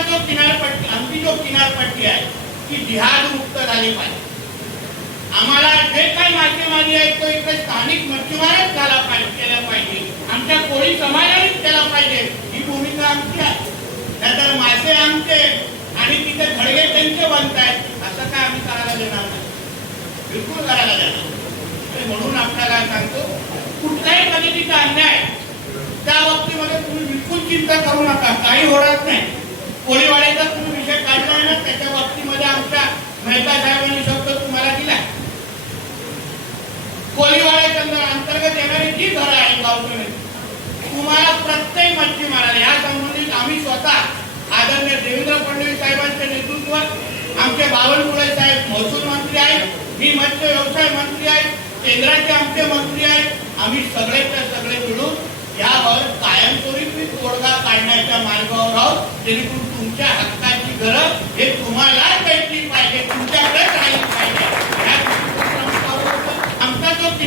आमची जो किनारपट्टी आहे ती जिहाद मुक्त झाली पाहिजे. आम्हाला जे काही मासेमारी आहे तो एक स्थानिक मच्छीमारच केला पाहिजे. आमच्या कोळी समाजानेच केला पाहिजे ही भूमिका आमची आहे. नाहीतर मासे आमचे आणि तिथे धडगे त्यांचे बनतायत असं काय आम्ही करायला देणार नाही, बिलकुल करायला देणार. म्हणून आपल्याला सांगतो कुठल्याही पद्धतीचा अन्याय त्या बाबतीमध्ये तुम्ही बिलकुल चिंता करू नका, काही होणार नाही. कोळीवाड्याचा तुम्ही विषय काढलाय ना त्याच्या बाबतीमध्ये आमच्या मेहता साहेबांनी शब्द तुम्हाला दिला. कोळीवाड्याच्या अंतर्गत येणारी जी घरं आहेत गावकरी तुम्हाला प्रत्येक मच्छीमाराला या संबंधित आम्ही स्वतः आदरणीय देवेंद्र फडणवीस साहेबांच्या नेतृत्वात आमचे बावनकुळे साहेब महसूल मंत्री आहेत, मी मत्स्य व्यवसाय मंत्री आहे, केंद्राचे आमचे मंत्री आहेत. आम्ही सगळेच्या सगळे मिळून यावर कायमस्वरूपी तोडगा काढण्याच्या मार्गावर आहोत जेणेकरून तुमच्या हक्का